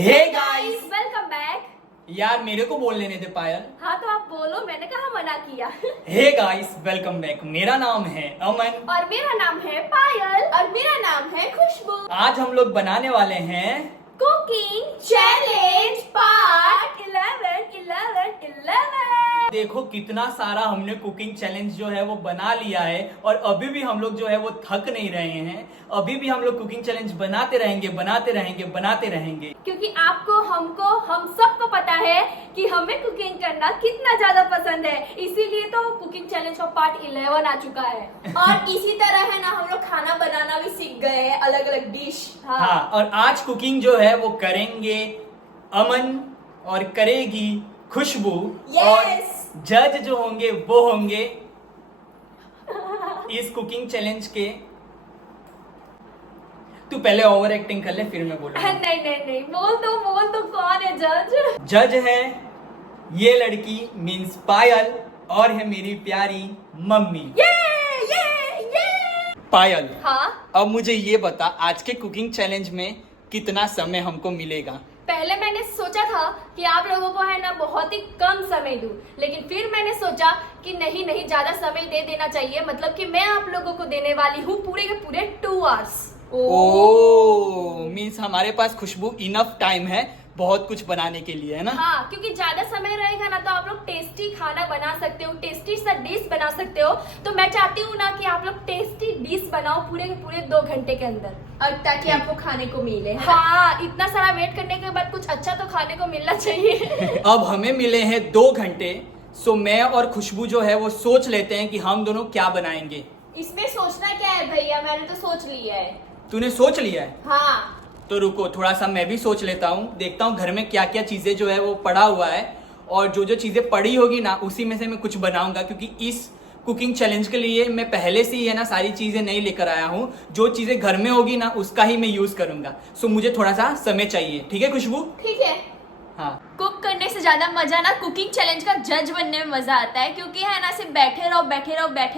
हे guys, welcome back. यार मेरे को बोल लेने दे पायल। हाँ तो आप बोलो, मैंने कहा मना किया। Hey guys, welcome back. मेरा नाम है अमन और मेरा नाम है पायल और मेरा नाम है खुशबू। आज हम लोग बनाने वाले हैं कुकिंग चैलेंज पार्ट 11। देखो कितना सारा हमने कुकिंग चैलेंज जो है वो बना लिया है और अभी भी हम लोग जो है वो थक नहीं रहे हैं। अभी भी हम लोग कुकिंग चैलेंज बनाते रहेंगे। क्योंकि आपको, हमको, हम सबको पता है कि हमें कुकिंग करना कितना ज्यादा पसंद है, इसीलिए तो कुकिंग चैलेंज का पार्ट 11 आ चुका है। और इसी तरह है ना, हम लोग खाना बनाना भी सीख गए हैं, अलग अलग डिश। हाँ, और आज कुकिंग जो है वो करेंगे अमन और करेगी खुशबू। और जज जो होंगे वो होंगे इस कुकिंग चैलेंज के। तू पहले ओवर एक्टिंग कर ले, फिर मैं बोलूंगा। नहीं, बोल दो कौन है जज? जज है ये लड़की मीन्स पायल और है मेरी प्यारी मम्मी। ये पायल, हाँ, अब मुझे ये बता, आज के कुकिंग चैलेंज में कितना समय हमको मिलेगा? पहले मैंने सोचा था कि आप लोगों को है ना बहुत ही कम समय दूं, लेकिन फिर मैंने सोचा कि नहीं ज्यादा समय दे देना चाहिए। मतलब कि मैं आप लोगों को देने वाली हूँ पूरे के पूरे 2 आवर्स। ओ मीन्स हमारे पास खुशबू इनफ टाइम है बहुत कुछ बनाने के लिए, है ना? हाँ, क्योंकि ज्यादा समय रहेगा ना तो आप लोग टेस्टी खाना बना सकते हो, टेस्टी सा डिश बना सकते हो। तो मैं चाहती हूँ ना कि आप लोग टेस्टी डिश बनाओ पूरे के पूरे 2 घंटे के अंदर, और ताकि आपको खाने को मिले। हाँ, इतना सारा वेट करने के बाद कुछ अच्छा तो खाने को मिलना चाहिए। अब हमें मिले हैं 2 घंटे, सो मैं और खुशबू जो है वो सोच लेते हैं कि हम दोनों क्या बनाएंगे। इसमें सोचना क्या है भैया, मैंने तो सोच लिया है। तूने सोच लिया है? हाँ, तो रुको थोड़ा सा मैं भी सोच लेता हूँ, देखता हूँ घर में क्या क्या चीजें जो है वो पड़ा हुआ है, और जो चीजें पड़ी होगी ना उसी में से मैं कुछ बनाऊंगा। क्योंकि इस कुकिंग चैलेंज के लिए मैं पहले से ही है ना सारी चीजें नहीं लेकर आया हूँ। जो चीजें घर में होगी ना उसका ही मैं यूज करूंगा। सो मुझे थोड़ा सा समय चाहिए, ठीक है खुशबू? ठीक है। हाँ, कुक करने से ज्यादा मजा ना कुकिंग चैलेंज का जज बनने में मजा आता है, क्योंकि है ना सिर्फ बैठे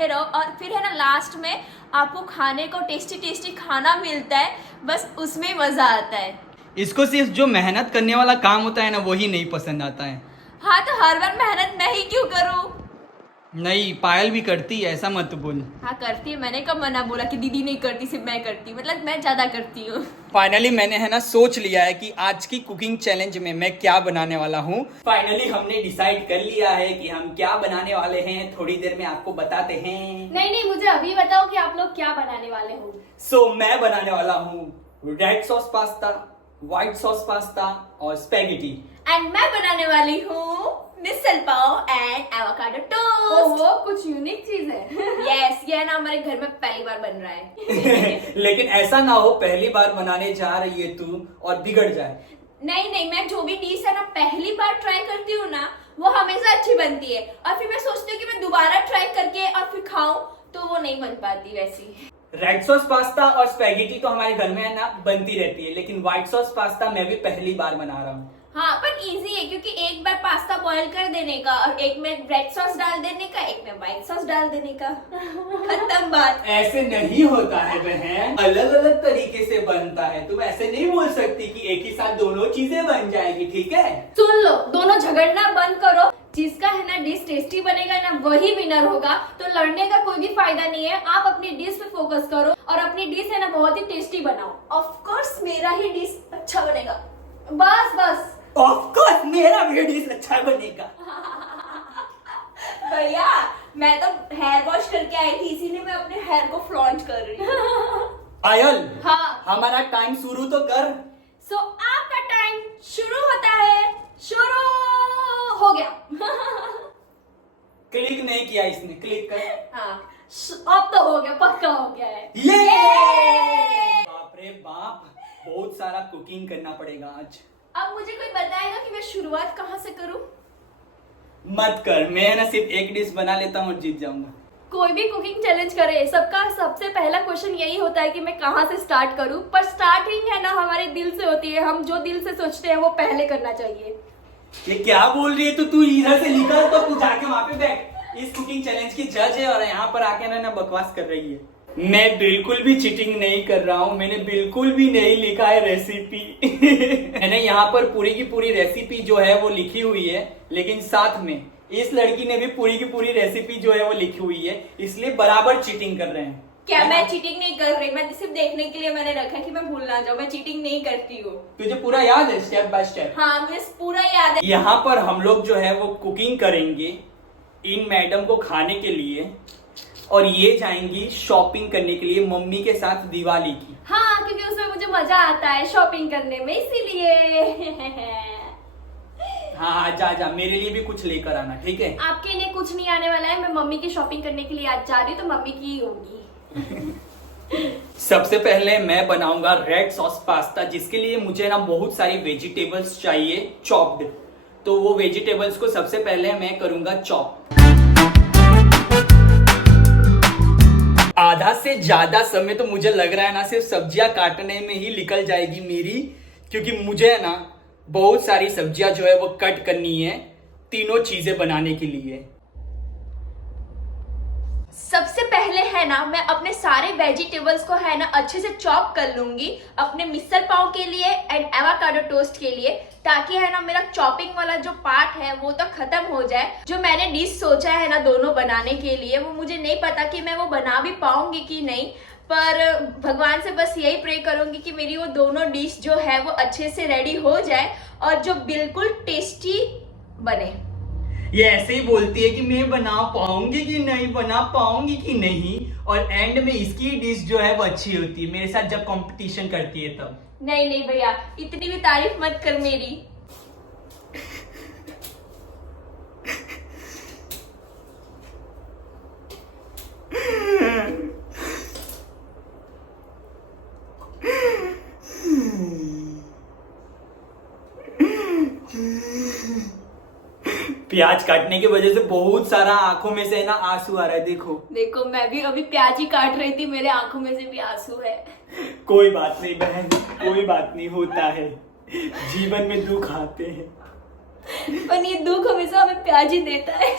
रहो और फिर है ना लास्ट में आपको खाने को टेस्टी खाना मिलता है, बस उसमें मजा आता है। इसको सिर्फ जो मेहनत करने वाला काम होता है ना वही नहीं पसंद आता है। हाँ, तो हर बार मेहनत मैं ही क्यों करूँ? नहीं, पायल भी करती है, ऐसा मत बोल। हाँ करती है, मैंने कब मना बोला कि दीदी नहीं करती, सिर्फ मैं करती, मतलब मैं ज्यादा करती हूँ। फाइनली मैंने है ना सोच लिया है कि आज की कुकिंग चैलेंज में मैं क्या बनाने वाला हूँ। फाइनली हमने डिसाइड कर लिया है कि हम क्या बनाने वाले हैं। थोड़ी देर में आपको बताते हैं। नहीं, मुझे अभी बताओ कि आप लोग क्या बनाने वाले हो। सो मैं बनाने वाला हूँ red sauce pasta, white sauce pasta और स्पैगेटी। एंड मैं बनाने वाली हूँ misal pav and avocado toast. ओहो, कुछ यूनिक चीज है। यस, ये ना हमारे घर में पहली बार बन रहा है। लेकिन ऐसा ना हो पहली बार बनाने जा रही है तू और बिगड़ जाए। नहीं, मैं जो भी डिश है ना पहली बार ट्राई करती हूँ ना वो हमेशा अच्छी बनती है, और फिर मैं सोचती हूँ कि मैं दोबारा ट्राई करके और फिर खाऊं तो वो नहीं बन पाती वैसी। रेड सॉस पास्ता और स्पैगेटी तो हमारे घर में है ना बनती रहती है, लेकिन व्हाइट सॉस पास्ता मैं भी पहली बार बना रहा हूँ। हाँ, पर इजी है, क्योंकि एक बार पास्ता बॉईल कर देने का और एक में रेड सॉस डाल देने का, एक में व्हाइट सॉस डाल देने का, खत्म बात। ऐसे नहीं होता है बहन, अलग अलग तरीके से बनता है। तुम ऐसे नहीं बोल सकती कि एक ही साथ दोनों चीजें बन जाएगी, ठीक है? सुन लो, दोनों झगड़ना बंद करो। जिसका है ना डिश टेस्टी बनेगा ना वही विनर होगा, तो लड़ने का कोई भी फायदा नहीं है। आप अपनी डिश पे फोकस करो और अपनी डिश है ना बहुत ही टेस्टी बनाओ। ऑफ कोर्स मेरा ही डिश अच्छा बनेगा, बस। ऑफ कोर्स मेरा भी डिश अच्छा बनेगा। भैया, मैं तो हेयर वॉश करके आई थी, इसीलिए मैं अपने हेयर को फ्लॉन्ट कर रही हूँ। पायल, हाँ, हमारा टाइम शुरू तो कर। सो आपका टाइम शुरू होता है। शुरू हो गया। क्लिक नहीं किया इसने, क्लिक कर। हाँ, अब तो हो गया, पक्का हो गया है। ये बाप रे बाप, बहुत सारा कुकिंग करना पड़ेगा आज। अब मुझे कोई बताएगा कि मैं शुरुआत कहाँ से करूं? मत कर, मैं ना सिर्फ एक डिश बना लेता हूँ और जीत जाऊंगा। कोई भी कुकिंग चैलेंज करे, सबका सबसे पहला क्वेश्चन यही होता है कि मैं कहाँ से स्टार्ट करूं। पर स्टार्टिंग है ना हमारे दिल से होती है, हम जो दिल से सोचते हैं वो पहले करना चाहिए। ये क्या बोल रही है? तो तू इधर से निकल, तो तू जाके वहां पे बैठ। इस कुकिंग चैलेंज की जज है और यहाँ पर आके ना बकवास कर रही है। मैं बिल्कुल भी चीटिंग नहीं कर रहा हूँ, मैंने बिल्कुल भी नहीं लिखा है रेसिपी। मैंने यहाँ पर पूरी की पूरी रेसिपी जो है वो लिखी हुई है, लेकिन साथ में इस लड़की ने भी पूरी की पूरी रेसिपी जो है वो लिखी हुई है, इसलिए बराबर चीटिंग कर रहे हैं। क्या मैं चीटिंग नहीं कर रही? मैं सिर्फ देखने के लिए मैंने रखा है कि मैं भूल ना जाऊँ। मैं चीटिंग नहीं करती हूँ। तुझे पूरा याद है स्टेप बाय स्टेप? हाँ, मुझे पूरा याद है। यहाँ पर हम लोग जो है वो कुकिंग करेंगे इन मैडम को खाने के लिए, और ये जाएंगी शॉपिंग करने के लिए मम्मी के साथ दिवाली की। हाँ, क्योंकि उसमें मुझे मजा आता है शॉपिंग करने में, इसीलिए। हाँ, जा जा, मेरे लिए भी कुछ लेकर आना, ठीक है? आपके लिए कुछ नहीं आने वाला है। मैं मम्मी की शॉपिंग करने के लिए आज जा रही हूँ, तो मम्मी की ही होगी। सबसे पहले मैं बनाऊंगा रेड सॉस पास्ता, जिसके लिए मुझे ना बहुत सारी वेजिटेबल्स चाहिए चॉप्ड। तो वो वेजिटेबल्स को सबसे पहले मैं करूंगा चॉप। आधा से ज्यादा समय तो मुझे लग रहा है ना सिर्फ सब्जियां काटने में ही निकल जाएगी मेरी, क्योंकि मुझे ना बहुत सारी सब्जियां जो है वो कट करनी है तीनों चीजें बनाने के लिए। सबसे पहले है ना मैं अपने सारे वेजिटेबल्स को है ना अच्छे से चॉप कर लूंगी अपने मिसल पाव के लिए एंड एवोकाडो टोस्ट के लिए, ताकि है ना मेरा चॉपिंग वाला जो पार्ट है वो तो खत्म हो जाए। जो मैंने डिश सोचा है ना दोनों बनाने के लिए, वो मुझे नहीं पता कि मैं वो बना भी पाऊंगी कि नहीं, पर भगवान से बस यही प्रे करूंगी कि मेरी वो दोनों डिश जो है वो अच्छे से रेडी हो जाए और जो बिल्कुल टेस्टी बने। ये ऐसे ही बोलती है कि मैं बना पाऊंगी कि नहीं, बना पाऊंगी कि नहीं, और एंड में इसकी डिश जो है वो अच्छी होती है मेरे साथ जब कंपटीशन करती है तब। नहीं नहीं भैया, इतनी भी तारीफ मत कर मेरी। प्याज काटने की वजह से बहुत सारा आंखों में से है ना आंसू आ रहा है, देखो देखो मैं भी अभी प्याज ही काट रही थी, मेरे आंखों में से भी आंसू है। कोई बात नहीं बहन, कोई बात नहीं, होता है, जीवन में दुख आते हैं, पर ये दुख हमेशा हमें प्याज ही देता है।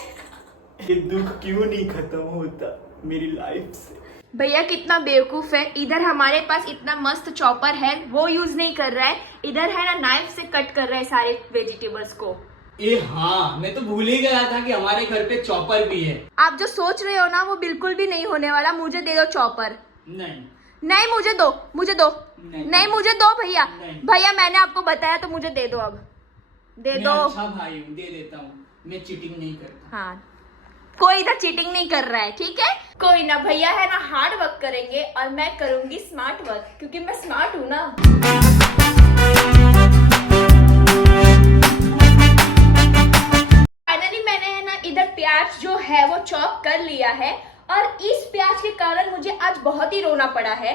ये दुख क्यों नहीं खत्म होता मेरी लाइफ से? भैया कितना बेवकूफ है, इधर हमारे पास इतना मस्त चॉपर है वो यूज नहीं कर रहा है, इधर है ना नाइफ से कट कर रहा है सारे वेजिटेबल्स को। हाँ, मैं तो भूल ही गया था कि हमारे घर पे चॉपर भी है। आप जो सोच रहे हो ना वो बिल्कुल भी नहीं होने वाला। मुझे दे दो चॉपर। नहीं नहीं, मुझे दो, मुझे दो। नहीं मुझे दो भैया। भैया मैंने आपको बताया तो मुझे दे दो, अब दे दो। अच्छा भाई हूँ, दे देता हूँ, मैं चीटिंग नहीं करता। हाँ, कोई इधर चीटिंग नहीं कर रहा है, ठीक है? कोई ना, भैया है ना हार्ड वर्क करेंगे और मैं करूंगी स्मार्ट वर्क, क्योंकि मैं स्मार्ट हूँ ना। फाइनली मैंने है ना इधर प्याज जो है वो चॉप कर लिया है, और इस प्याज के कारण मुझे आज बहुत ही रोना पड़ा है,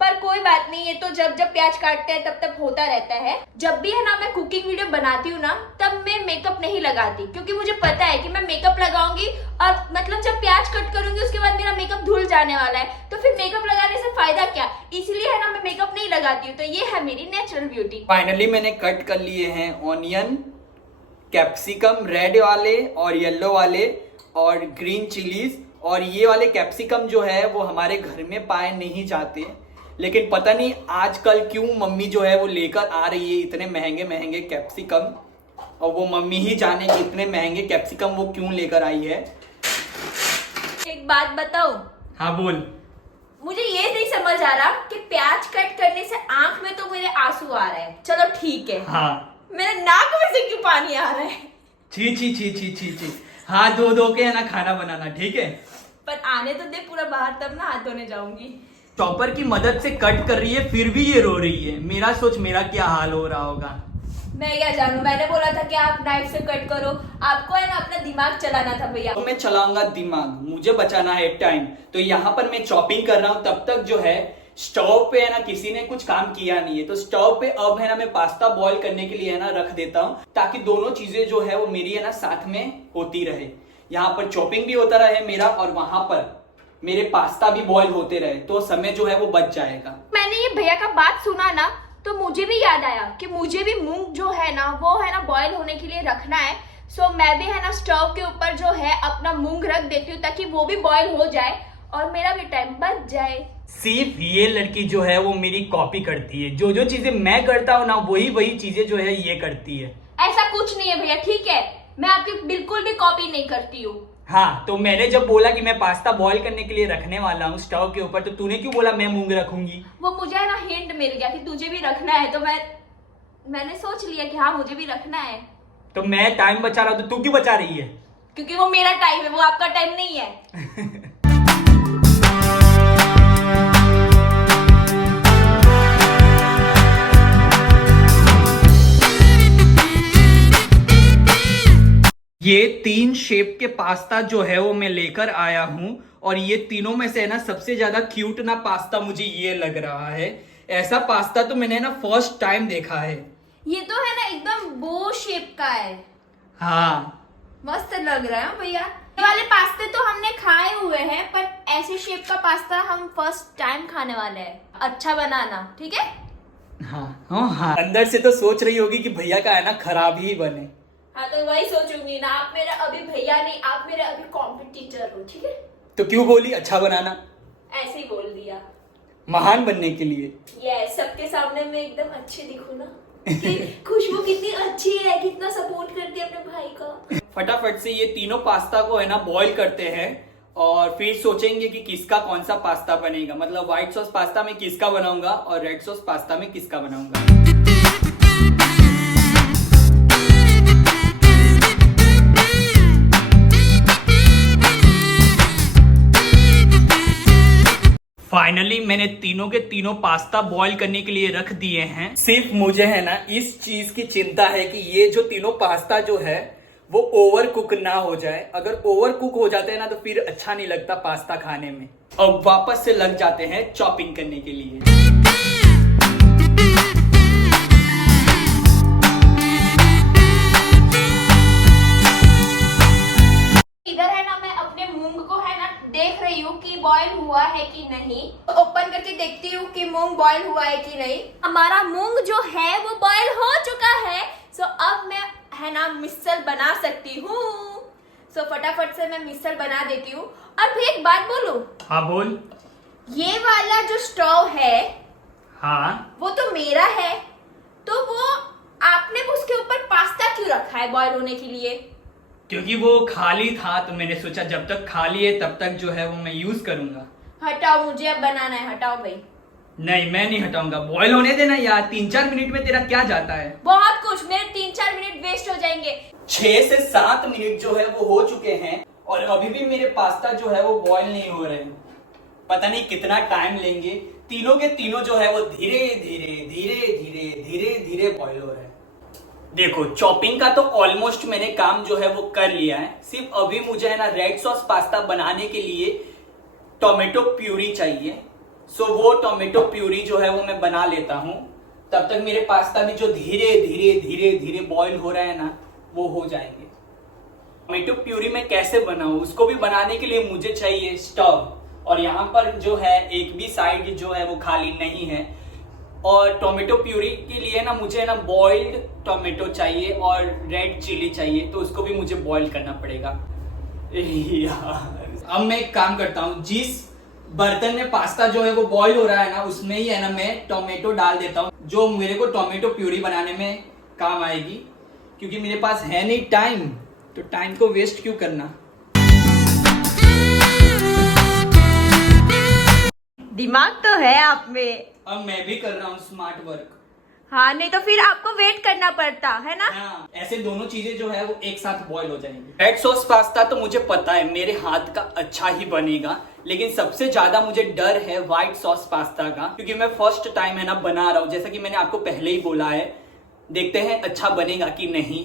पर कोई बात नहीं, ये तो जब जब प्याज काटते हैं तब तक होता रहता है। जब भी है ना मैं कुकिंग वीडियो बनाती हूँ ना, तब मैं मेकअप नहीं लगाती, क्योंकि मुझे पता है कि मैं मेकअप लगाऊंगी और मतलब जब प्याज कट करूंगी उसके बाद मेरा मेकअप धुल जाने वाला है, तो फिर मेकअप लगाने से फायदा क्या? इसलिए है ना मैं मेकअप नहीं लगाती हूँ। तो ये है मेरी नेचुरल ब्यूटी। फाइनली मैंने कट कर लिए हैं ऑनियन, कैप्सिकम, रेड वाले और येलो वाले और ग्रीन चिलीज, और ये वाले कैप्सिकम जो है वो हमारे घर में पाए नहीं जाते, लेकिन पता नहीं आजकल क्यों मम्मी जो है वो लेकर आ रही है इतने महंगे महंगे कैप्सिकम, और वो मम्मी ही जाने कि इतने महंगे कैप्सिकम वो क्यों लेकर आई है। एक बात बताओ? हाँ बोल। मुझे ये नहीं समझ आ रहा कि प्याज कट करने से आंख में तो मेरे आंसू आ रहे हैं, चलो ठीक है, हाँ, मेरे नाक में से क्यों पानी आ रहा है? छी छी छी छी छी छी, हाथ धो धो के है ना खाना बनाना, ठीक है? पर आने तो दे पूरा बाहर, तब ना हाथ धोने जाऊंगी। चॉपर की मदद से कट कर रही है फिर भी ये रो रही है, मेरा सोच मेरा क्या हाल हो रहा होगा। मैं क्या जानू, मैंने बोला था कि आप नाइफ से कट करो, आपको है ना अपना दिमाग चलाना था भैया। तो मैं चलाऊंगा दिमाग, मुझे बचाना है टाइम, तो यहाँ पर मैं चॉपिंग कर रहा हूँ, तब तक जो है स्टोव पे है ना किसी ने कुछ काम किया नहीं है, तो स्टोव पे अब है ना मैं पास्ता बॉईल करने के लिए है ना रख देता हूँ, ताकि दोनों चीजें जो है वो मेरी है ना साथ में होती रहे। यहाँ पर चॉपिंग भी होता रहे मेरा, और वहां पर मेरे पास्ता भी बॉईल होते रहे, तो समय जो है वो बच जाएगा। मैंने ये भैया का बात सुना ना, तो मुझे भी याद आया कि मुझे भी मूंग जो है ना वो है ना बॉईल होने के लिए रखना है। सो मैं भी है ना स्टोव के ऊपर जो है अपना मूंग रख देती हूँ, ताकि वो भी बॉईल हो जाए और मेरा भी टाइम बच जाए। सिर्फ ये लड़की जो है वो मेरी कॉपी करती है, जो जो चीजें मैं करता हूँ ना वही वही चीजें जो है ये करती है। ऐसा कुछ नहीं है भैया, ठीक है, मैं आपकी बिल्कुल भी कॉपी नहीं करती हूँ। हाँ, तो मैंने जब बोला कि मैं पास्ता बॉईल करने के लिए रखने वाला हूँ स्टोव के ऊपर, तो तूने क्यों बोला मैं मूंग रखूंगी? वो मुझे है ना हिंट मिल गया कि तुझे भी रखना है, तो मैंने सोच लिया कि हाँ मुझे भी रखना है। तो मैं टाइम बचा रहा हूँ तो तू क्यों बचा रही है? क्योंकि वो मेरा टाइम है, वो आपका टाइम नहीं है। ये 3 शेप के पास्ता जो है वो मैं लेकर आया हूँ, और ये तीनों में से है ना सबसे ज्यादा क्यूट ना पास्ता मुझे ये लग रहा है। ऐसा पास्ता तो मैंने ना फर्स्ट टाइम देखा है। ये तो है ना एकदम बो शेप का है। हाँ, मस्त लग रहा है भैया। ये वाले पास्ते तो हमने खाए हुए हैं, पर ऐसे शेप का पास्ता हम फर्स्ट टाइम खाने वाले हैं। अच्छा बनाना, ठीक है? हाँ, अंदर से तो सोच रही होगी कि भैया का है ना खराब ही बने। हाँ, तो वही सोचूंगी ना। आप मेरा अभी भैया नहीं, आप मेरे अभी कॉम्पिटिटर हो, ठीक है? तो क्यों बोली अच्छा बनाना? ऐसे ही बोल दिया, महान बनने के लिए। यस, सबके सामने मैं एकदम अच्छी दिखूं ना। कि खुशबू कितनी अच्छी है, कितना सपोर्ट करती है अपने भाई का। फटाफट से ये तीनों पास्ता को है ना बॉईल करते हैं, और फिर सोचेंगे कि किसका कौन सा पास्ता बनेगा। मतलब व्हाइट सॉस पास्ता में किसका बनाऊंगा और रेड सॉस पास्ता में किसका बनाऊंगा। फाइनली मैंने तीनों के तीनों पास्ता बॉईल करने के लिए रख दिए हैं। सिर्फ मुझे है ना इस चीज की चिंता है कि ये जो तीनों पास्ता जो है वो ओवर कुक ना हो जाए। अगर ओवर कुक हो जाते हैं ना तो फिर अच्छा नहीं लगता पास्ता खाने में। अब वापस से लग जाते हैं चॉपिंग करने के लिए। इधर है ना मैं अपने मूंग को है ना देख रही हूँ कि बॉईल हुआ है कि नहीं। तो ओपन करके देखती हूँ कि मूंग बॉईल हुआ है कि नहीं। हमारा मूंग जो है वो बॉईल हो चुका है। सो अब मैं है ना मिसल बना सकती हूँ। सो फटाफट से मैं मिसल बना देती हूँ। और फिर एक बात बोलूं? हाँ बोल। ये वाला जो स्टोव है हाँ, वो तो मेरा है, तो वो आपने उसके ऊपर पास्ता क्यों रखा है बॉईल होने के लिए? क्योंकि वो खाली था तो मैंने सोचा जब तक खाली है तब तक जो है वो मैं यूज करूंगा। हटाओ, मुझे अब बनाना है, हटाओ भाई। नहीं, मैं नहीं हटाऊंगा, बॉईल होने देना यार। 3-4 मिनट में तेरा क्या जाता है? बहुत कुछ, मेरे 3-4 मिनट वेस्ट हो जाएंगे। 6 से 7 मिनट जो है वो हो चुके हैं और अभी भी मेरे पास्ता जो है वो बॉईल नहीं हो रहे हैं। पता नहीं कितना टाइम लेंगे। तीनों के तीनों जो है वो धीरे धीरे धीरे धीरे धीरे धीरे बॉईल हो रहे हैं। देखो, चॉपिंग का तो ऑलमोस्ट मैंने काम जो है वो कर लिया है। सिर्फ अभी मुझे है ना रेड सॉस पास्ता बनाने के लिए टोमेटो प्यूरी चाहिए। सो वो टोमेटो प्यूरी जो है वो मैं बना लेता हूँ। तब तक मेरे पास्ता भी जो धीरे धीरे धीरे धीरे बॉईल हो रहा है ना वो हो जाएंगे। टोमेटो प्यूरी मैं कैसे बनाऊं उसको भी बनाने के लिए मुझे चाहिए स्टोव, और यहाँ पर जो है एक भी साइड जो है वो खाली नहीं है। और टोमेटो प्यूरी के लिए ना मुझे ना बॉइल्ड टोमेटो चाहिए और रेड चिली चाहिए, तो उसको भी मुझे बॉईल करना पड़ेगा यार। अब मैं एक काम करता हूँ, जिस बर्तन में पास्ता जो है वो बॉईल हो रहा है ना उसमें ही है ना मैं टोमेटो डाल देता हूँ, जो मेरे को टोमेटो प्यूरी बनाने में काम आएगी। क्योंकि मेरे पास है नहीं टाइम, तो टाइम को वेस्ट क्यों करना। दिमाग तो है आप में। अब मैं भी कर रहा हूँ स्मार्ट वर्क। हाँ, नहीं तो फिर आपको वेट करना पड़ता है ना। हाँ, ऐसे दोनों चीजें जो है वो एक साथ बॉईल हो जाएंगी। रेड सॉस पास्ता तो मुझे पता है मेरे हाथ का अच्छा ही बनेगा, लेकिन सबसे ज्यादा मुझे डर है व्हाइट सॉस पास्ता का, क्योंकि मैं फर्स्ट टाइम है ना बना रहा हूँ। जैसा कि मैंने आपको पहले ही बोला है, देखते हैं अच्छा बनेगा कि नहीं।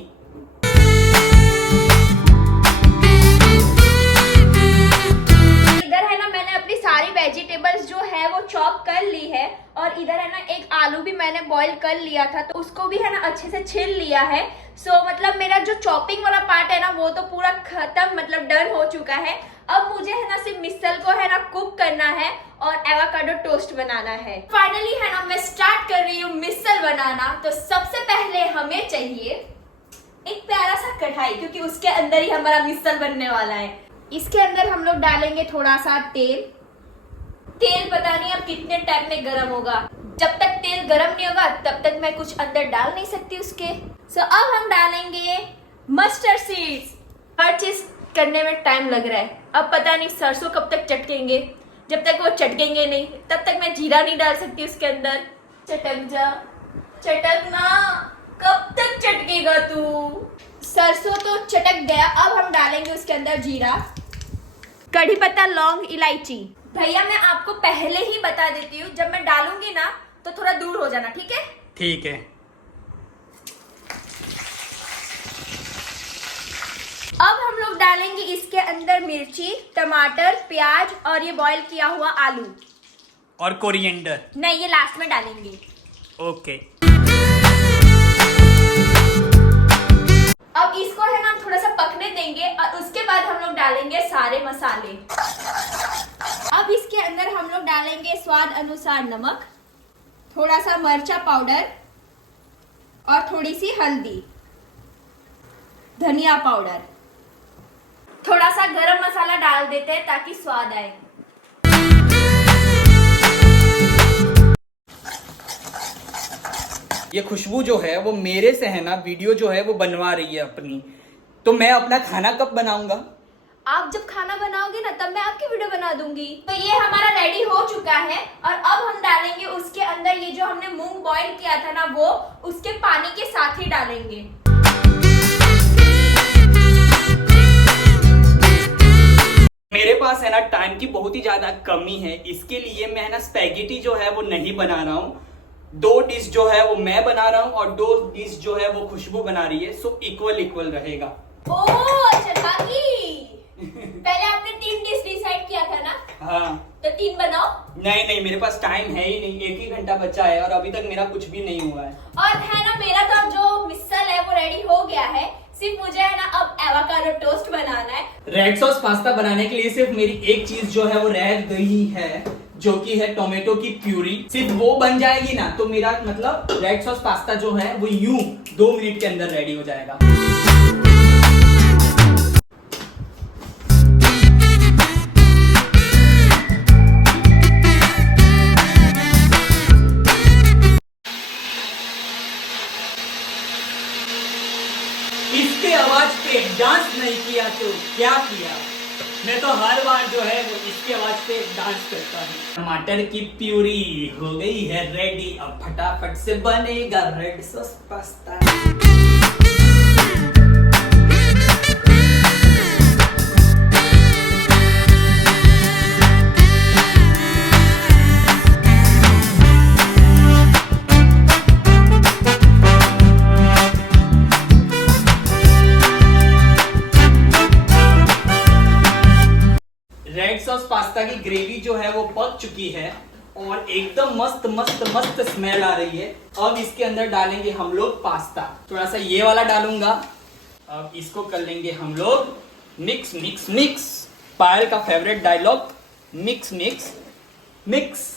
इधर है ना मैंने अपनी सारी वेजिटेबल्स जो है वो चॉप कर ली है, और इधर है ना एक आलू भी मैंने बॉईल कर लिया था, तो उसको भी है ना अच्छे से छील लिया है। सो मतलब मेरा जो चॉपिंग वाला पार्ट है ना वो तो पूरा खत्म, मतलब डन हो चुका है। अब मुझे है ना सिर्फ मिसल को है ना कुक करना है और एवोकाडो टोस्ट बनाना है। फाइनली है ना मैं स्टार्ट कर रही हूँ मिसल बनाना। तो सबसे पहले हमें चाहिए एक प्यारा सा कढ़ाई, क्योंकि उसके अंदर ही हमारा मिसल बनने वाला है। इसके अंदर हम लोग डालेंगे थोड़ा सा तेल। तेल पता नहीं अब कितने टाइम में गर्म होगा। जब तक तेल गर्म नहीं होगा तब तक मैं कुछ अंदर डाल नहीं सकती उसके। सो अब हम डालेंगे मस्टर्ड सीड्स। हर चीज करने में टाइम लग रहा है। अब पता नहीं सरसों कब तक चटकेंगे। जब तक वो चटकेंगे नहीं तब तक मैं जीरा नहीं डाल सकती उसके अंदर। चटक जा, चटकना, कब तक चटकेगा तू। सरसों तो चटक गया, अब हम डालेंगे उसके अंदर जीरा, कड़ी पत्ता, लौंग, इलायची। भैया मैं आपको पहले ही बता देती हूँ, जब मैं डालूंगी ना तो थोड़ा दूर हो जाना, ठीक है? ठीक है। अब हम लोग डालेंगे इसके अंदर मिर्ची, टमाटर, प्याज और ये बॉईल किया हुआ आलू और कोरिएंडर। नहीं, ये लास्ट में डालेंगे। ओके। अब इसको है ना थोड़ा सा पकने देंगे और उसके बाद हम लोग डालेंगे सारे मसाले। अब इसके अंदर हम लोग डालेंगे स्वाद अनुसार नमक, थोड़ा सा मर्चा पाउडर और थोड़ी सी हल्दी, धनिया पाउडर, थोड़ा सा गरम मसाला डाल देते हैं ताकि स्वाद आए। ये खुशबू जो है वो मेरे से है ना वीडियो जो है वो बनवा रही है अपनी, तो मैं अपना खाना कब बनाऊंगा? आप जब खाना बनाओगे ना तब मैं आपकी वीडियो बना दूंगी। तो ये हमारा रेडी हो चुका है और अब हम डालेंगे उसके अंदर ये जो हमने मूंग बॉईल किया था ना वो उसके पानी के साथ ही डालेंगे। मेरे पास है ना टाइम की बहुत ही ज्यादा कमी है, इसके लिए मैं है ना स्पैगेटी जो है वो नहीं बना रहा हूँ। 2 डिश जो है वो मैं बना रहा हूँ और 2 डिश जो है वो खुशबू बना रही है, सो इक्वल इक्वल रहेगा। ओह अच्छा, बाकी पहले आपने 3 डिश डिसाइड किया था ना? हाँ। तो 3 बनाओ। नहीं, मेरे पास टाइम है ही नहीं, 1 ही घंटा बचा है और अभी तक मेरा कुछ भी नहीं हुआ है। और है ना मेरा तो जो मिसल है वो रेडी हो गया है, सिर्फ मुझे है ना अब एवोकाडो टोस्ट बनाना है। रेड सॉस पास्ता बनाने के लिए सिर्फ मेरी एक चीज जो है वो रह गई है, जो कि है टोमेटो की प्यूरी। सिर्फ वो बन जाएगी ना तो मेरा मतलब रेड सॉस पास्ता जो है वो यूं 2 मिनट के अंदर रेडी हो जाएगा। इसके आवाज पे डांस नहीं किया तो क्या किया? मैं तो हर बार जो है वो इसकी आवाज पे डांस करता हूँ। टमाटर की प्यूरी हो गई है रेडी, अब फटाफट से बनेगा red sauce pasta. Red sauce pasta की ग्रेवी जो है वो पक चुकी है और एकदम मस्त मस्त मस्त स्मेल आ रही है। अब इसके अंदर डालेंगे हम लोग पास्ता, थोड़ा सा ये वाला डालूंगा। अब इसको कर लेंगे हम लोग मिक्स मिक्स मिक्स। पायल का favourite dialogue, mix mix mix.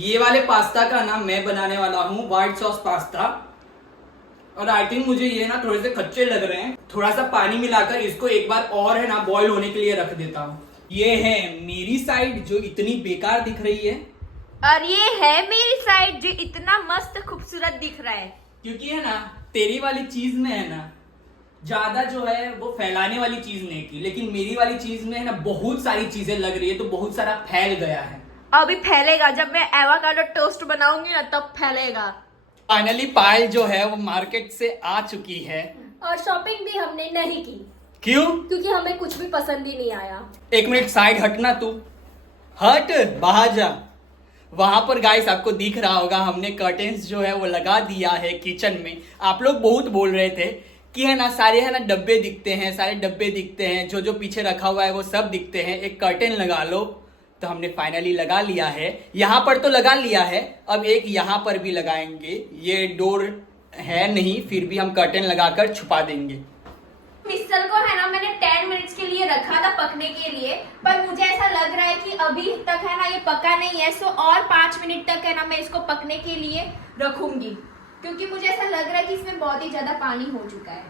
ये वाले पास्ता का नाम मैं बनाने वाला हूँ व्हाइट सॉस पास्ता। और आई थिंक मुझे ये ना थोड़े से कच्चे लग रहे हैं, थोड़ा सा पानी मिलाकर इसको एक बार और है ना बॉईल होने के लिए रख देता हूँ। ये है मेरी साइड जो इतनी बेकार दिख रही है और ये है मेरी साइड जो इतना मस्त खूबसूरत दिख रहा है। क्योंकि है ना तेरी वाली चीज में है ना ज्यादा जो है वो फैलाने वाली चीज नहीं की, लेकिन मेरी वाली चीज में है ना बहुत सारी चीजें लग रही है तो बहुत सारा फैल गया है। अभी फैलेगा, जब मैं एवोकाडो टोस्ट बनाऊंगी ना तब फैलेगा। फाइनली पायल जो है वो मार्केट से आ चुकी है और शॉपिंग भी हमने नहीं की। क्यों? क्योंकि हमें कुछ भी पसंद ही नहीं आया। 1 मिनट साइड हटना, तू हट, बाहर जा। वहां पर गाइस आपको दिख रहा होगा हमने कर्टेन्स जो है वो लगा दिया है किचन में। आप लोग बहुत बोल रहे थे कि है ना सारे है ना डब्बे दिखते हैं, सारे डब्बे दिखते हैं, जो जो पीछे रखा हुआ है वो सब दिखते हैं, एक कर्टेन लगा लो। तो हमने फाइनली लगा लिया है, यहाँ पर तो लगा लिया है, अब एक यहाँ पर भी लगाएंगे। ये डोर है नहीं, फिर भी हम कर्टेन लगाकर छुपा देंगे। मिसल को है ना मैंने 10 मिनट्स के लिए रखा था पकने के लिए, पर मुझे ऐसा लग रहा है कि अभी तक है ना ये पका नहीं है, सो और 5 मिनट तक है ना मैं इसको पकने के लिए रखूंगी, क्योंकि मुझे ऐसा लग रहा है कि इसमें बहुत ही ज्यादा पानी हो चुका है।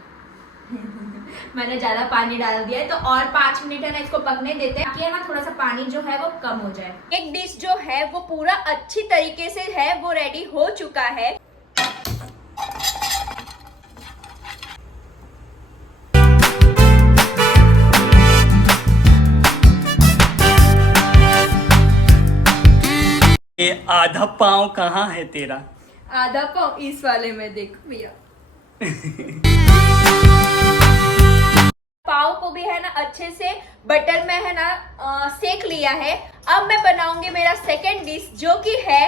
मैंने ज्यादा पानी डाल दिया है, तो और 5 मिनट है ना इसको पकने देते हैं, ताकि ना थोड़ा सा पानी जो है वो कम हो जाए। एक डिश जो है वो पूरा अच्छी तरीके से है वो रेडी हो चुका है। ये आधा पाव कहाँ है तेरा? आधा पाव इस वाले में देखो भैया। पाव को भी है ना अच्छे से बटर में है ना सेक लिया है। अब मैं बनाऊंगी मेरा सेकंड डिश जो कि है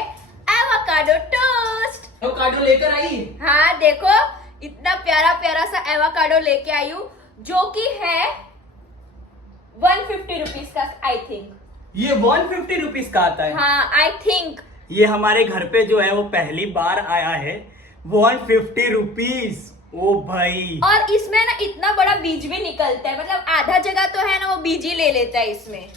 एवोकाडो टोस्ट। एवोकाडो लेकर आई? हाँ देखो इतना प्यारा प्यारा सा एवोकाडो लेके आई हूँ, जो कि है 150 रुपीज का आई थिंक। ये 150 रुपीज का आता है? हाँ आई थिंक। ये हमारे घर पे जो है वो पहली बार आया है। 150 रुपीज, ओ भाई। और इसमें ना इतना बड़ा बीज भी निकलता है, मतलब आधा जगह तो है ना वो बीज ही ले लेता है इसमें।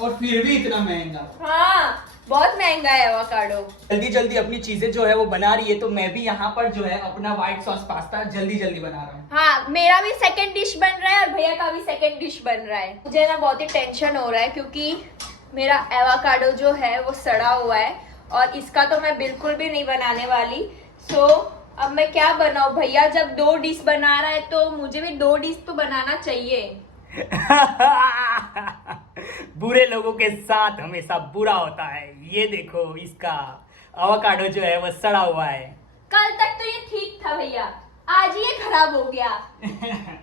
और फिर भी इतना महंगा? हाँ बहुत महंगा है एवोकाडो। जल्दी जल्दी अपनी चीजें जो है वो बना रही है, तो मैं भी यहाँ पर जो है अपना व्हाइट सॉस पास्ता जल्दी जल्दी बना रहा हूँ। हाँ मेरा भी सेकंड डिश बन रहा है और भैया का भी सेकंड डिश बन रहा है। मुझे ना बहुत ही टेंशन हो रहा है क्योंकि मेरा एवोकाडो जो है वो सड़ा हुआ है और इसका तो मैं बिल्कुल भी नहीं बनाने वाली। सो अब मैं क्या बनाऊं भैया, जब 2 डिश बना रहा है तो मुझे भी 2 डिश तो बनाना चाहिए। बुरे लोगों के साथ हमेशा बुरा होता है। ये देखो इसका एवोकाडो जो है वो सड़ा हुआ है। कल तक तो ये ठीक था भैया, आज ये खराब हो गया।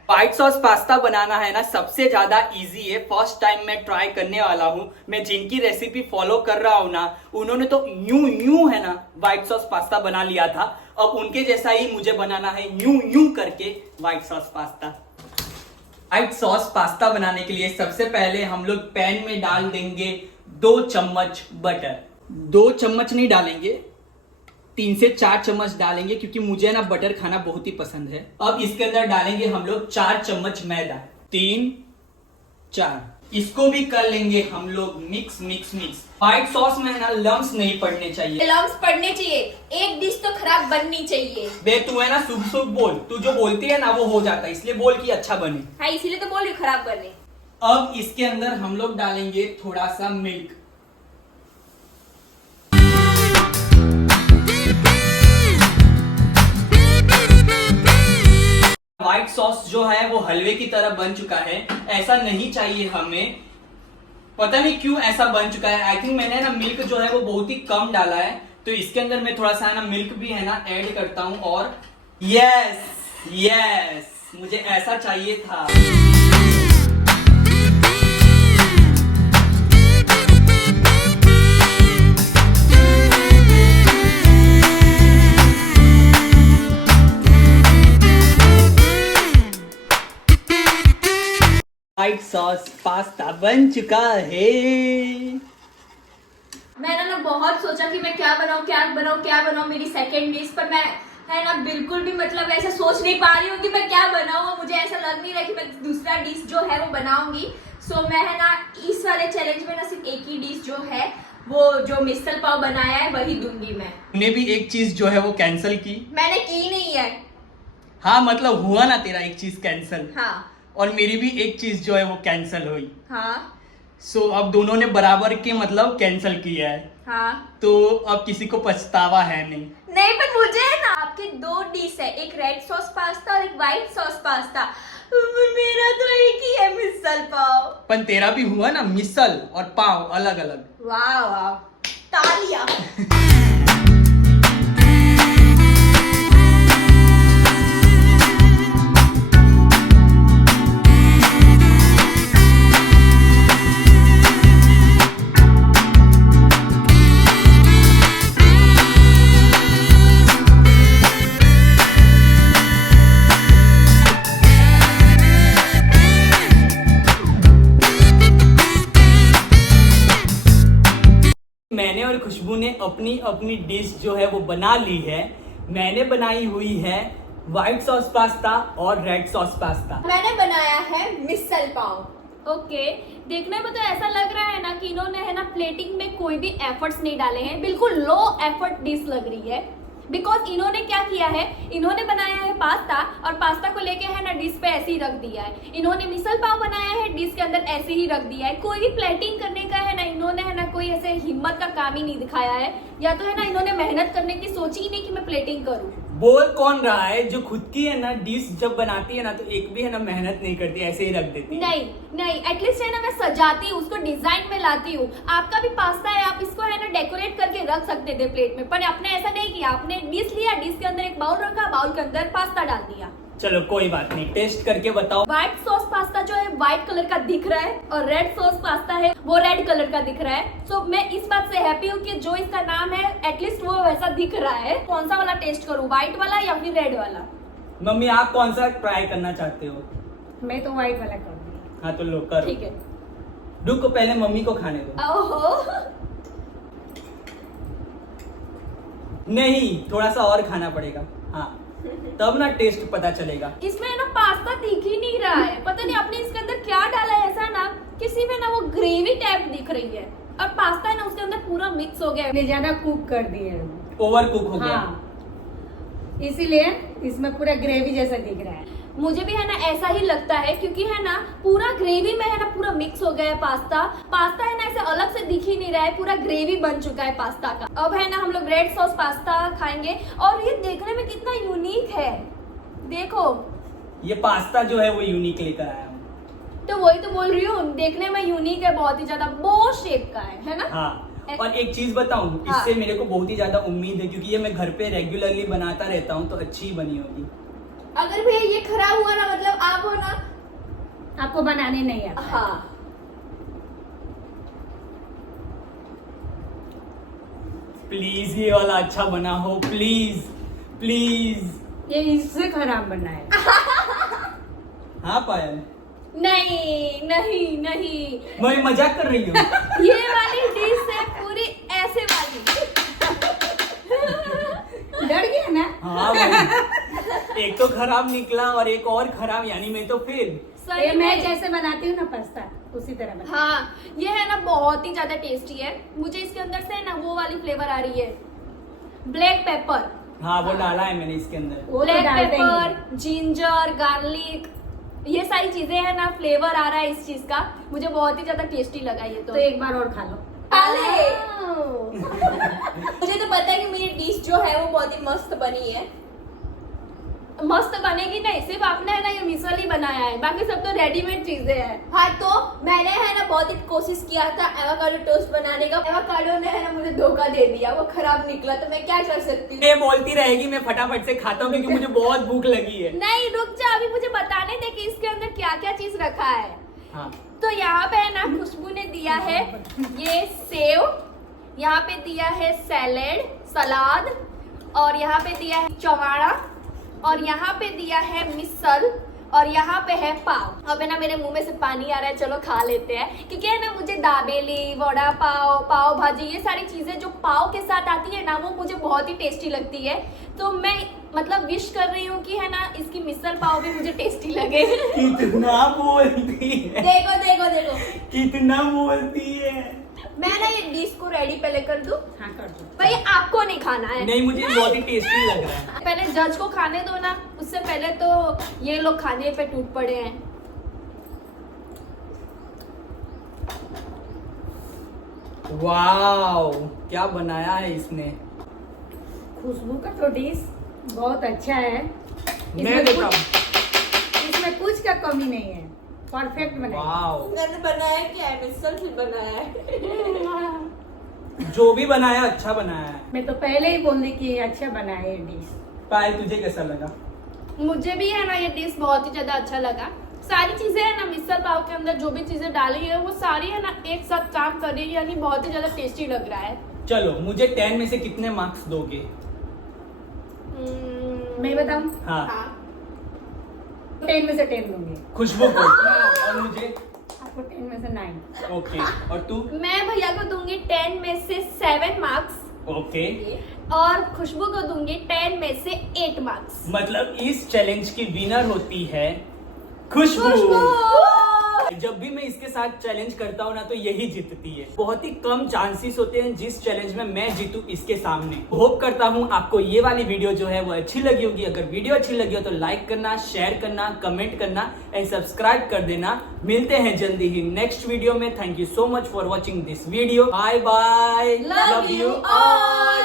व्हाइट सॉस पास्ता बनाना है ना सबसे ज्यादा इजी है। फर्स्ट टाइम मैं ट्राई करने वाला हूँ। मैं जिनकी रेसिपी फॉलो कर रहा हूँ ना, उन्होंने तो यूं है ना व्हाइट सॉस पास्ता बना लिया था। अब उनके जैसा ही मुझे बनाना है यूं करके white sauce pasta. White sauce pasta बनाने के लिए सबसे पहले हम लोग पैन में डाल देंगे 2 चम्मच बटर। 2 चम्मच नहीं डालेंगे, 3 से 4 चम्मच डालेंगे, क्योंकि मुझे ना बटर खाना बहुत ही पसंद है। अब इसके अंदर डालेंगे हम लोग 4 चम्मच मैदा। 3 4 इसको भी कर लेंगे हम लोग मिक्स। व्हाइट सॉस में है ना लम्स नहीं पड़ने चाहिए। लम्स पड़ने चाहिए, एक डिश तो खराब बननी चाहिए। बे तू है ना शुभ बोल, तू जो बोलती है ना वो हो जाता है, इसलिए बोल कि अच्छा बने। हाँ इसीलिए तो बोल रही हूँ खराब बने। अब इसके अंदर हम लोग डालेंगे थोड़ा सा मिल्क। व्हाइट सॉस जो है वो हलवे की तरह बन चुका है। ऐसा नहीं चाहिए हमें, पता नहीं क्यों ऐसा बन चुका है। आई थिंक मैंने ना मिल्क जो है वो बहुत ही कम डाला है, तो इसके अंदर मैं थोड़ा सा है ना मिल्क भी है ना ऐड करता हूँ। और यस मुझे ऐसा चाहिए था। व्हाइट सॉस पास्ता बन चुका है। मैंने ना बहुत सोचा कि मैं क्या बनाऊं मेरी सेकंड डिश, पर मैं है ना बिल्कुल भी मतलब ऐसा सोच नहीं पा रही हूँ कि मैं क्या बनाऊं। मुझे ऐसा लग नहीं रहा कि मैं दूसरा डिश जो है वो बनाऊंगी। सो मैं है ना इस वाले चैलेंज में ना सिर्फ एक ही डिश जो है वो जो मिसल पाव बनाया है वही दूंगी मैं। तूने भी एक चीज जो है वो कैंसिल की। मैंने की नहीं है। हाँ मतलब हुआ ना तेरा एक चीज कैंसिल। हाँ और मेरी भी एक चीज जो है वो कैंसिल हुई। हाँ सो अब दोनों ने बराबर के मतलब कैंसिल किया है। हाँ तो अब किसी को पछतावा है नहीं। नहीं पर मुझे है ना आपके 2 डिश है, एक रेड सॉस पास्ता और एक व्हाइट सॉस पास्ता। मेरा तो एक ही है मिसल पाव। पर तेरा भी हुआ ना मिसल और पाव अलग अलग। वाह वाह तालियां। मैंने और खुशबू ने अपनी अपनी डिश जो है वो बना ली है। मैंने बनाई हुई है व्हाइट सॉस पास्ता और रेड सॉस पास्ता। मैंने बनाया है मिसल पाव। ओके देखने में तो ऐसा लग रहा है ना कि इन्होंने है ना प्लेटिंग में कोई भी एफर्ट्स नहीं डाले हैं, बिल्कुल लो एफर्ट डिश लग रही है। बिकॉज इन्होंने क्या किया है, इन्होंने बनाया है पास्ता और पास्ता को लेके है ना डिश पे ऐसे ही रख दिया है। इन्होंने मिसल पाव बनाया है, डिश के अंदर ऐसे ही रख दिया है। कोई भी प्लेटिंग करने का है ना इन्होंने है ना कोई ऐसे हिम्मत का काम ही नहीं दिखाया है, या तो है ना इन्होंने मेहनत करने की सोची ही नहीं कि मैं प्लेटिंग करूँ। बोल कौन रहा है जो खुद की है ना डिश जब बनाती है ना तो एक भी है ना मेहनत नहीं करती, ऐसे ही रख देती है। नहीं नहीं, एटलीस्ट है ना मैं सजाती हूँ उसको, डिजाइन में लाती हूँ। आपका भी पास्ता है, आप इसको है ना डेकोरेट करके रख सकते थे प्लेट में, पर आपने ऐसा नहीं किया। आपने डिश लिया, डिश के अंदर एक बाउल रखा, बाउल के अंदर पास्ता डाल दिया। चलो कोई बात नहीं, टेस्ट करके बताओ। व्हाइट सॉस पास्ता जो है व्हाइट कलर का दिख रहा है और रेड सॉस पास्ता है वो रेड कलर का दिख रहा है। सो मैं इस बात से हैप्पी हूँ कि जो इसका नाम है एटलीस्ट वो वैसा दिख रहा है। कौन सा वाला टेस्ट करूँ, व्हाइट वाला या फिर रेड वाला? मम्मी आप कौन सा ट्राई करना चाहते हो? मैं तो व्हाइट वाला करूँगी। हाँ तो लो करो। ठीक है, रुको पहले मम्मी को खाने दो। ओहो नहीं, थोड़ा सा और खाना पड़ेगा, हाँ तब ना टेस्ट पता चलेगा। इसमें ना पास्ता दिख ही नहीं रहा है, पता नहीं आपने इसके अंदर क्या डाला है। ऐसा ना किसी में ना वो ग्रेवी टाइप दिख रही है और पास्ता है ना उसके अंदर पूरा मिक्स हो गया है। मैंने ज्यादा कुक कर दिए। ओवर कुक हो गया। हाँ, इसीलिए इसमें पूरा ग्रेवी जैसा दिख रहा है। मुझे भी है ना ऐसा ही लगता है, क्योंकि है ना पूरा ग्रेवी में है ना पूरा मिक्स हो गया है पास्ता। पास्ता है ना ऐसे अलग से दिख ही नहीं रहा है, पूरा ग्रेवी बन चुका है पास्ता का। अब है ना हम लोग रेड सॉस पास्ता खाएंगे और ये देखने में कितना यूनिक है, देखो। ये पास्ता जो है वो यूनिक लेकर आया हूँ। तो वही तो बोल रही हूँ, देखने में यूनिक है, बहुत ही ज्यादा बो शेप का है ना। हाँ, और एक चीज बताऊं, हाँ। इससे मेरे को बहुत ही ज्यादा उम्मीद है क्योंकि ये मैं घर पे रेगुलरली बनाता रहता हूँ तो अच्छी ही बनी होगी। अगर भैया ये खराब हुआ ना, मतलब आप हो ना, आपको बनाने नहीं आता। हाँ प्लीज ये वाला अच्छा बना हो, प्लीज प्लीज। ये इससे खराब बना है। हाँ पायल, नहीं नहीं नहीं, मैं मजाक कर रही हूँ। ये वाली डिश है पूरी ऐसे वाली। डर गया ना? हाँ भाई, एक तो खराब निकला और एक और खराब, यानी मैं तो फिर ये मैं जैसे बनाती हूँ ना पास्ता उसी तरह बना। हाँ, ये है ना बहुत ही ज्यादा टेस्टी है। मुझे इसके अंदर से ना वो वाली फ्लेवर आ रही है, ब्लैक पेपर। हाँ वो डाला है मैंने इसके अंदर। वो तो ब्लैक डालते ही पेपर, हैं। जिंजर, गार्लिक, ये सारी चीजें है ना, फ्लेवर आ रहा है इस चीज का। मुझे बहुत ही ज्यादा टेस्टी लगा ये तो एक बार और खा लो। अरे मुझे तो पता है कि मेरी डिश जो है वो बहुत ही मस्त बनी है। मस्त बनेगी नहीं, सिर्फ आपने है ना ये मिसल ही बनाया है, बाकी सब तो रेडीमेड चीजें हैं। हाँ तो मैंने है ना बहुत ही कोशिश किया था एवोकाडो टोस्ट बनाने का। एवोकाडो ने है ना मुझे धोखा दे दिया, वो खराब निकला, तो मैं क्या कर सकती हूँ। ये बोलती रहेगी, मैं फटाफट से खाता हूँ क्योंकि मुझे बहुत भूख लगी है। नहीं रुक जा, अभी मुझे बताने दे कि इसके अंदर क्या क्या चीज रखा है। हाँ तो यहाँ पे है ना खुशबू ने दिया है ये सेव, यहाँ पे दिया है सलाद, और यहाँ पे दिया है चवाड़ा, और यहाँ पे दिया है मिसल, और यहाँ पे है पाव। अब है ना मेरे मुंह में से पानी आ रहा है, चलो खा लेते हैं। क्योंकि है ना मुझे दाबेली, वड़ा पाव, पाव भाजी, ये सारी चीजें जो पाव के साथ आती है ना वो मुझे बहुत ही टेस्टी लगती है। तो मैं मतलब विश कर रही हूँ कि है ना इसकी मिसल पाव भी मुझे टेस्टी लगे। कितना बोलती है, देखो देखो देखो, कितना बोलती है। मैं ना ये डिश को रेडी पहले कर दूं। हाँ कर दो। भाई आपको नहीं खाना है, नहीं मुझे बहुत ही टेस्टी लग रहा है। पहले जज को खाने दो ना, उससे पहले तो ये लोग खाने पे टूट पड़े हैं। वाओ क्या बनाया है इसने। खुशबू का तो डिश बहुत अच्छा है। मैं देता हूँ। इसमें कुछ का कमी नहीं है, परफेक्ट बना। वाओ, मैंने बनाया क्या है, मिसल से बनाया है। जो भी बनाया अच्छा बनाया है। मैं तो पहले ही बोल दी कि अच्छा बना है ये डिश। पायल तुझे कैसा लगा? मुझे भी है ना ये डिश बहुत ही ज्यादा अच्छा लगा। सारी चीजें है ना मिसल पाव के अंदर जो भी चीजें डाली है वो सारी है ना एक साथ काम कर रही है, यानी बहुत ही ज्यादा टेस्टी लग रहा है। चलो मुझे 10 में से कितने मार्क्स दोगे? मैं बताऊं? हाँ, हाँ 10 में से 10 दूंगी। खुशबू को और मुझे आपको 10 में से 9। ओके, और तू? मैं भैया को दूंगी 10 में से 7 मार्क्स ओके, और खुशबू को दूंगी 10 में से 8 मार्क्स। मतलब इस चैलेंज की विनर होती है खुशबू। खुशबू जब भी मैं इसके साथ चैलेंज करता हूँ ना तो यही जीतती है। बहुत ही कम चांसेस होते हैं जिस चैलेंज में मैं जीतूं इसके सामने। होप करता हूँ आपको ये वाली वीडियो जो है वो अच्छी लगी होगी। अगर वीडियो अच्छी लगी हो तो लाइक करना, शेयर करना, कमेंट करना एंड सब्सक्राइब कर देना। मिलते हैं जल्दी ही नेक्स्ट वीडियो में। Thank you so much for watching this video. Bye bye, love you all.